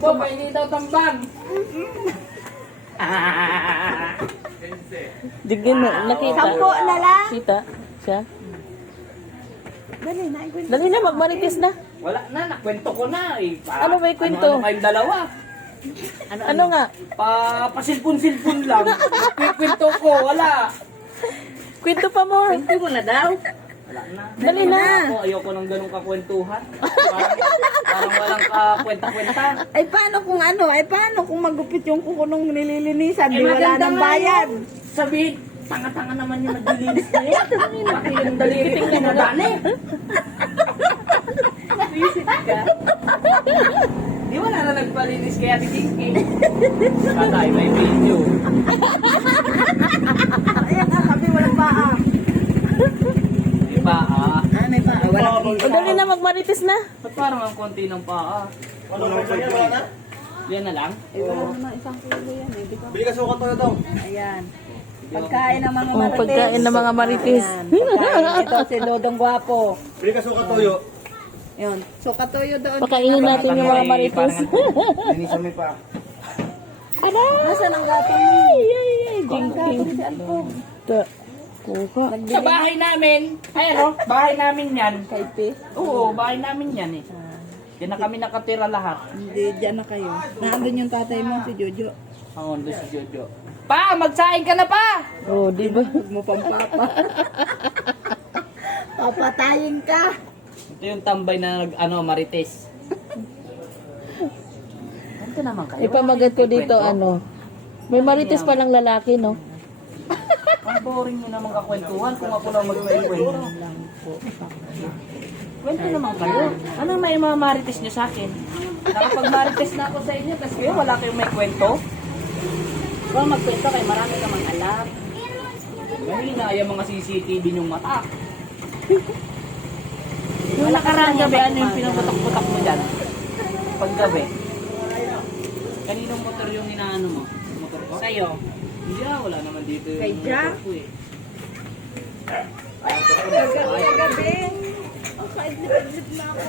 Po, hindi daw tambang. Digin na, nakita. 10 na lang. Kita siya. Dali na, ikwento. Dali na, magmarites na. Wala na, nakwento ko na eh. Ano ba yung kwento? Ano kayong dalawa? Ano nga? Pasilpon-silpon lang. Kwento ko, wala. Kwento pa more. Kwento mo na daw. Wala na. Dali na. Ako, ayoko ng ganong kakwentuhan. Parang walang kwenta-kwenta. Ay paano kung ano? Ay paano kung magupit yung kuko nung nililinisan? Di Eh, wala maganda nang nga bayad. yun. Sabihin, tanga-tanga naman yung naglilinis na yan. Pati yung daliri niya na dali. Visit ka. Di wala na nagpalinis kaya ni Kinky. Patay, may video. Ayan nga kami, walang paa. Di ba May paa. Walang O dali na, magmarites na. Ba't parang ang konti ng paa? Yan na lang? Ay, wala naman isang kilo yan eh. Di ba? Bili ka sukat tayo daw. Ayan. Pagkain ng mga Oh, marites. pagkain ng mga marites. Ayan. Pagkain. Ito si Dodong Guapo. Bili ka sukat tayo. Yun. So, katuyo doon. Pakainin natin yung mga marites. Linisan mo pa. Nasaan ang gato mo? Ding-ding. Ta. Kuha. Sa bahay namin, pero bahay namin yan. Kaipi? Oo, bahay namin yan eh. Yan na kami nakatira lahat. Hindi, dyan na kayo. Naandun yung tatay mo, si Jojo. Ang doon si Jojo. Pa, magsaing ka na pa! Oh, di ba? Huwag mo pang papa. Papatayin ka. Ito yung tambay na marites. Ito naman kayo. Ipamagat ko dito, ano. May marites pa ng lalaki, no? Ang boring nyo naman kakwentuhan kung ako lang magkwento. Kwento naman kayo. Ano may mga marites nyo sa akin? Nakapag-marites na ako sa inyo kasi kayo wala kayong may kwento. Kung magkwento kayo, marami namang alam. Mahina yung mga CCTV nyong mata. Yung nakaraan gabi, ano yung pinuputok-putok mo dyan? Paggabi. Kaninong motor yung inaano mo? Motor ko? Sa'yo. Hindi wala naman dito yung Kay Jack? motor ko eh. Gabi. Ang kaidlip-idlip na ako.